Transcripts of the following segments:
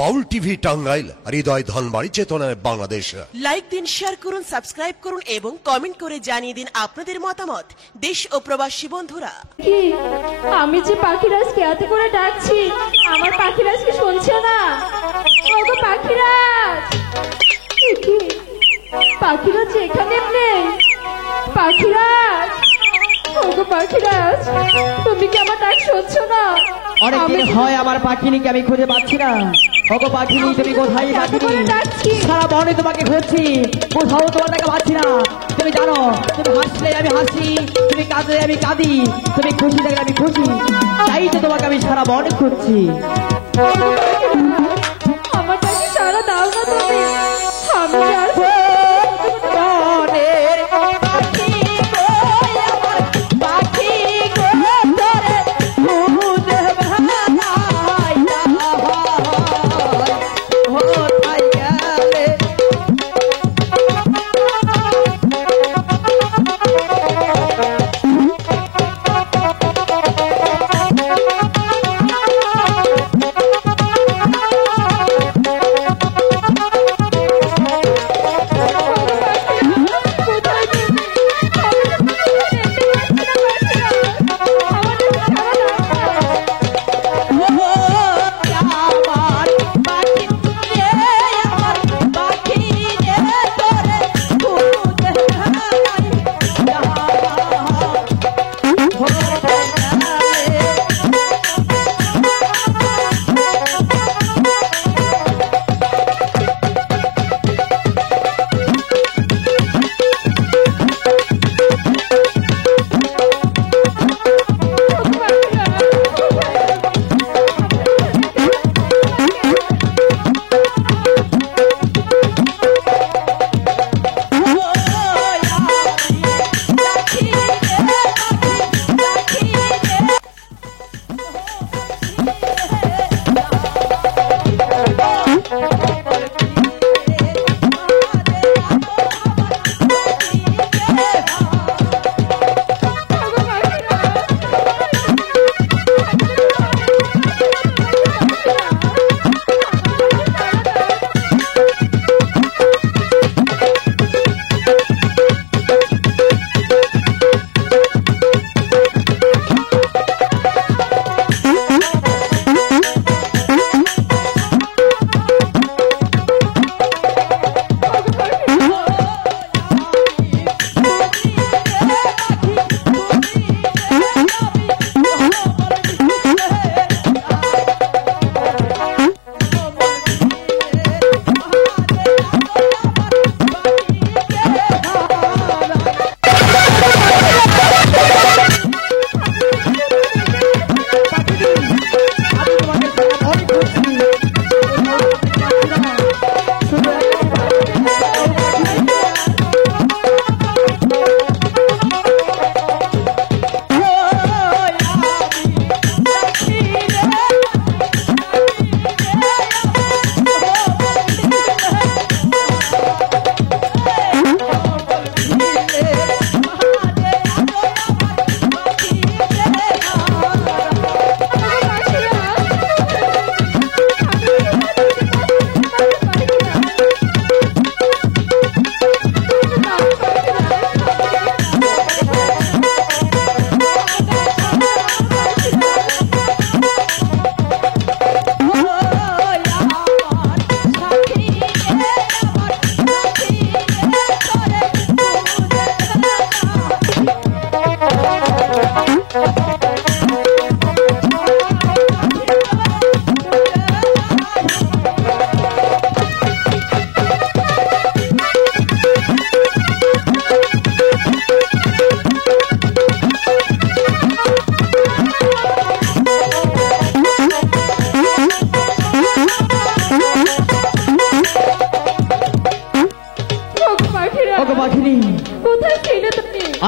বাউল TV Tangail, হৃদয় ধনবাড়ি, চেতনায় Bangladesh. Like দিন, share করুন, সাবস্ক্রাইব করুন এবং কমেন্ট করে জানিয়ে দিন আপনাদের মতামত। দেশ ও প্রবাসী বন্ধুরা, কি আমি যে পাখিরাজকে এত করে ডাকছি, আমার পাখিরাজ কি শুনছে না? ওগো পাখিরাজ, কি পাখিরাজ এখানে নেই? পাখিরাজ, ওগো পাখিরাজ, তুমি কি আমার ডাক শুনছো না? অনেকদিন হয় আমার পাখিনিকে আমি খুঁজে পাচ্ছি না। ওগো পাখিনি, তুমি কোথায়? পাখিনি, সারা বনে তোমাকে খুঁজছি, কোথাও তোমার টাকা পাচ্ছি না। তুমি জানো, তুমি হাসলে আমি হাসি, তুমি কাঁদলে আমি কাঁদি, তুমি খুশি থাকলে আমি খুশি, তাই তো তোমাকে আমি সারা বনে খুঁজছি। আমার কাছে সারা দাও না তুমি, আমি আর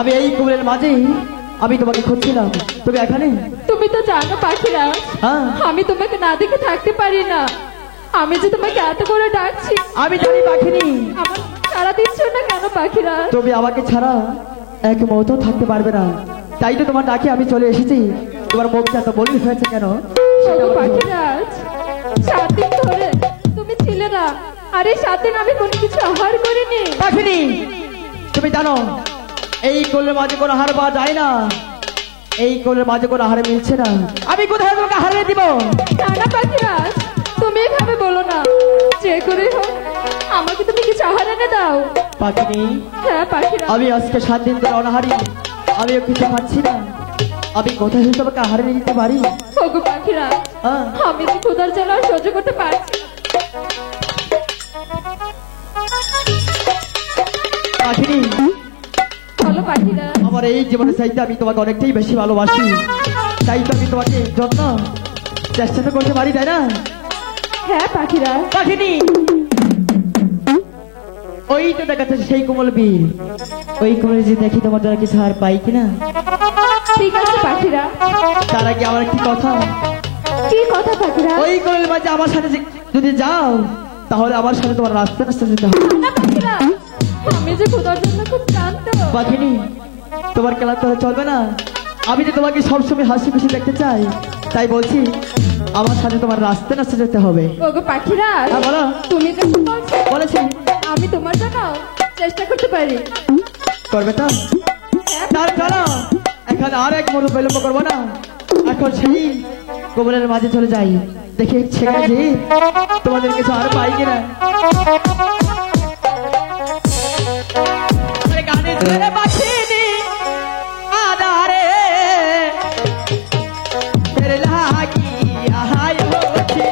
আমি এই কুমিরের মাঝে আমি তোমাকে খুঁজছিলাম, তুমি এখানে? তুমি তো জানো পাখিরাজ, হ্যাঁ, আমি তোমাকে না দেখে থাকতে পারি না। আমি যে তোমাকে এত করে ডাকছি, আমি জানি পাখিনি, আমার সারা দিচ্ছ না কেন পাখিরাজ? তুমি আমাকে ছাড়া এক মুহূর্ত থাকতে পারবে না, তাই তো তোমার ডাকে আমি চলে এসেছি। তোমার মুখটা তো বলতে হয়েছে কেন? পাখিরাজ, 7 দিন ধরে আরে 7 দিন আমি কোনো কিছু আহার করিনি। পাখিনি, তুমি জানো এই কোলের মাঝে কোনো আহার পাওয়া যায় না, এই কোলের মাঝে কোনো আহার মিলছে না, আমি কোথায় তোমাকে আহার এনে দিব? না না পাখিরাজ, তুমি এভাবে বলো না, যে করে হোক আমাকে তুমি কিছু আহার এনে দাও। পাখিনি, হ্যাঁ পাখিরাজ, আমি আজকে 7 দিন ধরে অনাহারি, আমিও কিছু খাচ্ছি না, আমি কোথায় হয়ে তোমাকে আহার এনে দিতে পারি? ওগো পাখিরাজ, হ্যাঁ, আমি তো ক্ষুধার জ্বালা আর সহ্য করতে পারছি না। পাখিনি, বলো পাখিরাজ। আমার এই জীবনের চাইতে আমি তোমাকে অনেকটাই বেশি ভালোবাসি, তাই তো আমি তোমাকে যত্ন চেষ্টা তো করতে পারি, তাই না? হ্যাঁ পাখিরাজ। পাখিনি, ওই তো দেখাচ্ছে সেই কোমল বীর, ওই কোমলে যে দেখি তোমার দ্বারা কিছু আর পাই কিনা। ঠিক আছে পাখিরাজ। তার আগে আমার একটি কথা, কি কথা পাখিরাজ? ওই কোমলের মাঝে আমার সাথে যদি যাও তাহলে আমার সাথে তোমার রাস্তা রাস্তা যেতে হবে। না পাখিরাজ, আমি যে ক্ষুধার জন্য খুব ক্লান্ত। পাখিনি, তোমার খেলা তো চলবে না, আমি যে তোমাকে সবসময় হাসি খুশি দেখতে চাই, তাই বলছি আমার সাথে তোমার রাস্তা রাস্তা যেতে হবে। ওগো পাখিরাজ, হ্যাঁ বলো। তুমি যখন বলছো বলেছি আমি তোমার জন্য চেষ্টা করতে পারি। করবে তো? তার চলো এখন আর এক মুহূর্ত বিলম্ব করবো না, এখন সেই কোমলের মাঝে চলে যাই, দেখি ছেড়ে যে তোমাদের কিছু আর পাই কিনা। আরে গানের ছেড়ে বাঁচিনি আধারে তেরে লাগি আহাই হচ্ছে।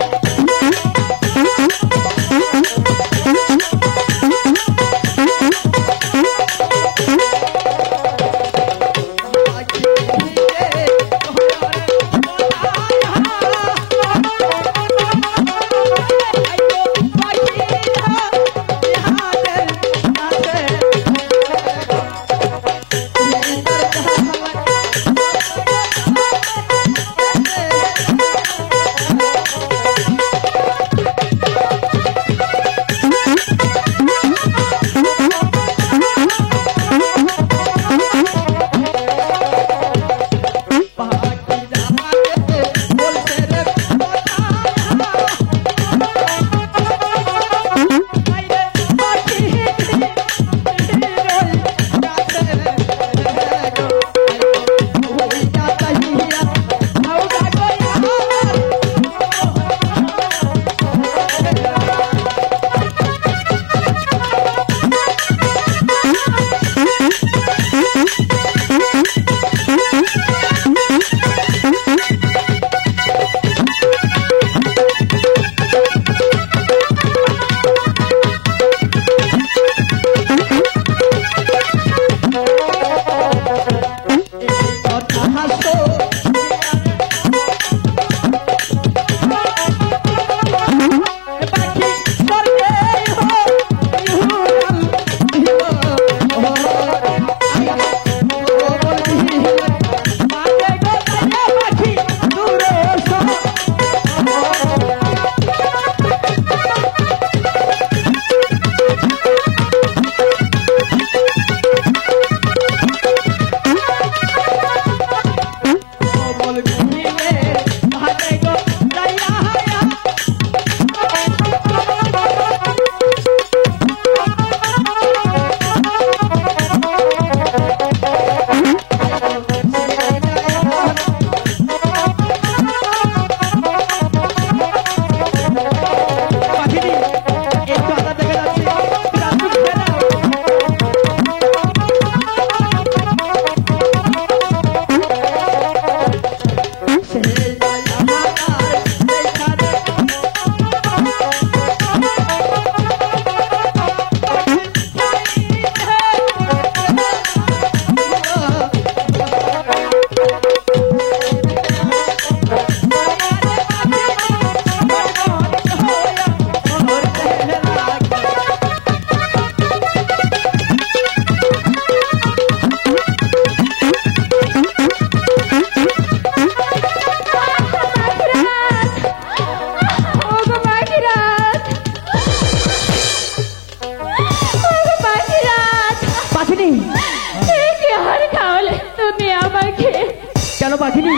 কেন পাখিনি?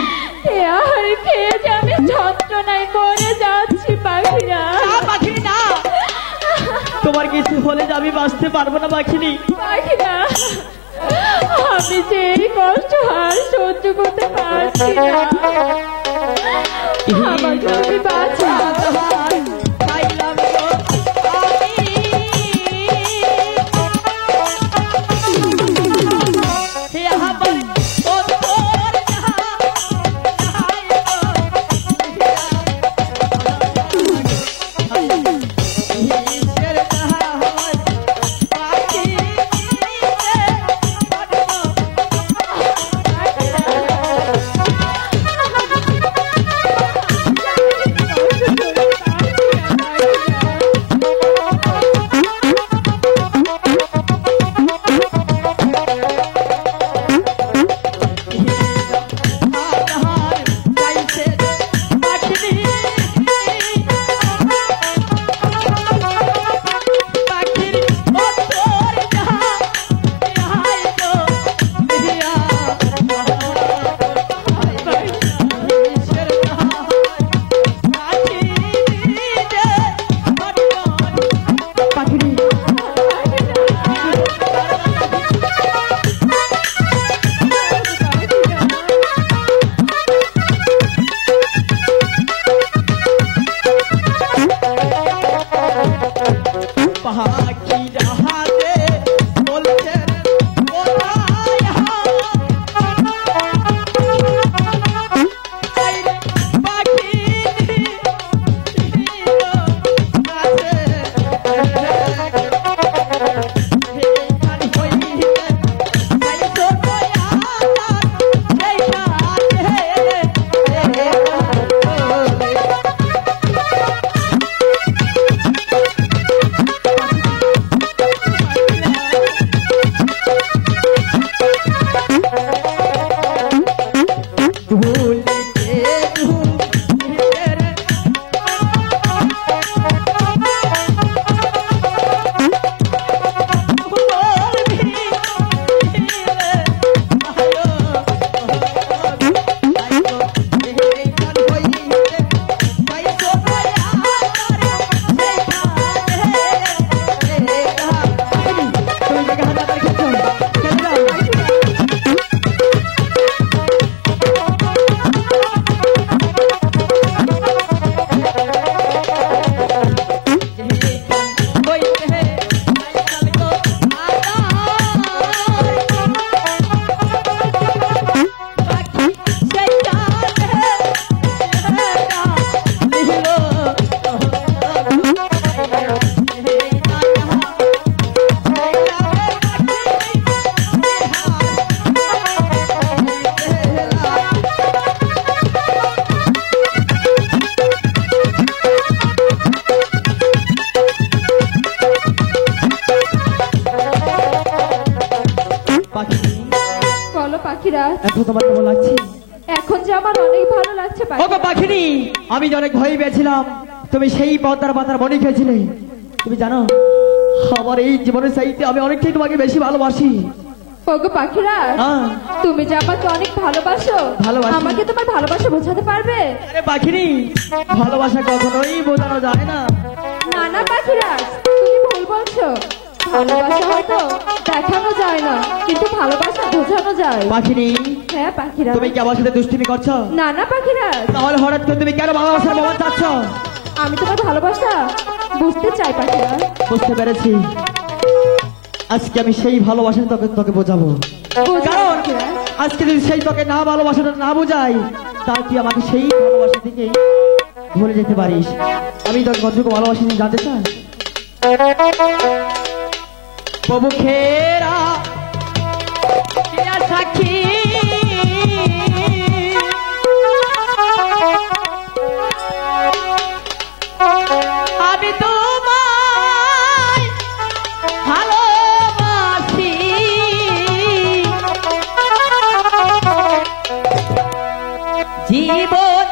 এ আহার খেয়ে যে আমি যন্ত্রণায় মরে যাচ্ছি পাখিরা। না পাখিনি না, আমি বাঁচতে পারবো না পাখিনি। পাখিরা, আমি যে এই কষ্ট আর সহ্য করতে পারছি না, আমাকে তুমি বাঁচাও। চাইলাম তো আমি, হে আমার অন্তর এখন তোমার কেমন লাগছে? এখন যে আমার অনেক ভালো লাগছে ওগো পাখিনি, আমি যে অনেক ভয় পেয়েছিলাম, তুমি সেই পদ্মার পাতার বনি খেয়েছিলে। তুমি জানো আমার এই জীবনের চাইতে আমি অনেকটাই তোমাকে বেশি ভালোবাসি। ওগো পাখিরা, তুমি যে আমাকে অনেক ভালোবাসো, আমাকে তোমার ভালোবাসা বোঝাতে পারবে? আরে পাখিনি, ভালোবাসা কখনোই বোঝানো যায় না। না না পাখিরা, তুমি ভুল বলছো। ভালোবাসা হয়তো দেখানো যায় না, কিন্তু ভালোবাসা বোঝানো যায়। পাখিনি, হ্যাঁ পাখিরা। তুমি কি আমার সাথে দুষ্টুমি করছো? না না পাখিরা। তাহলে হঠাৎ করে তুমি কেন ভালোবাসার প্রমাণ চাচ্ছ? আমি তোমার ভালোবাসা বুঝতে চাই পাখিরা। বুঝতে পেরেছি, আজকে আমি সেই ভালোবাসা তোকে বোঝাবো। কারণ আজকে যদি সেই তোকে না ভালোবাসাটা না বোঝাই, তা তুই আমাকে সেই ভালোবাসা থেকে ভুলে যেতে পারিস। আমি তোকে কতটুকু ভালোবাসি জানতে চাই? প্রভুখেরা সাক্ষী, আমি তোমায় ভালোবাসি, জীবন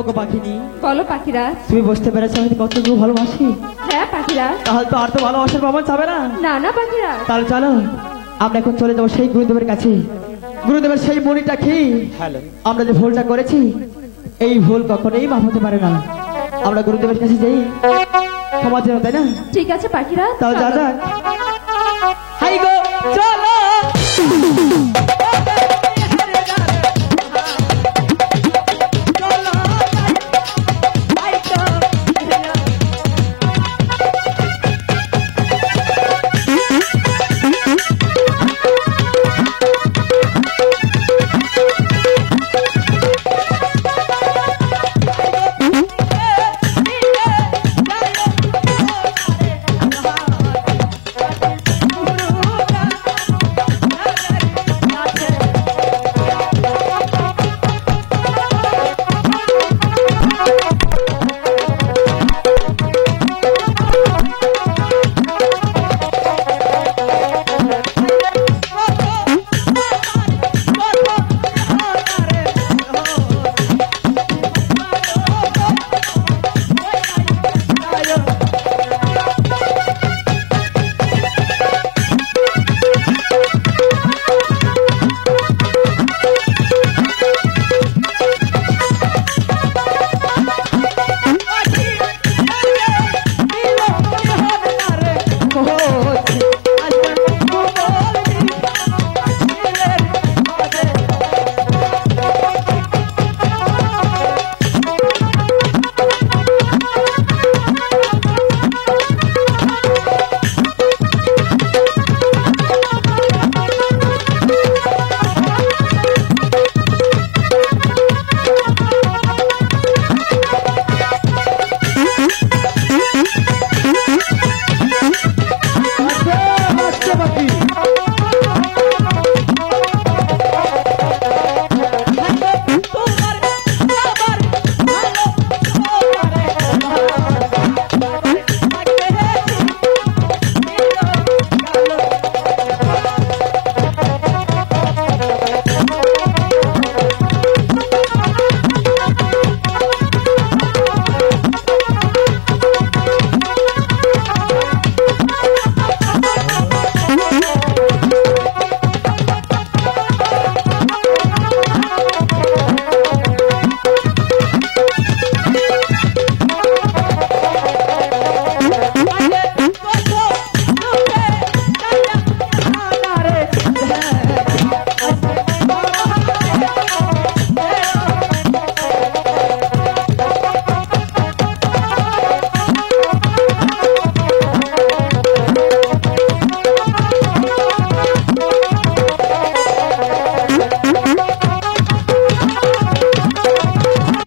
ওগো পাখিনি, বলো পাখিরাজ। তুমি বুঝতে পেরেছো আমি কতটুকু ভালোবাসি? হ্যাঁ পাখিরাজ। তাহলে তো আর তো ভালোবাসার প্রমাণ যাবে না। না না পাখিরাজ। তাহলে চলো আমরা এখন চলে যাবো সেই গুরুদেবের কাছে। গুরুদেবের সেই মণিটা খেয়ে আমরা যে ভুলটা করেছি এই ভুল কখনোই মাফ হতে পারে না। আমরা গুরুদেবের কাছে যাই ক্ষমা চেয়ে, তাই না? ঠিক আছে পাখিরাজ। তাহলে যা যাক। হাই গো চলো।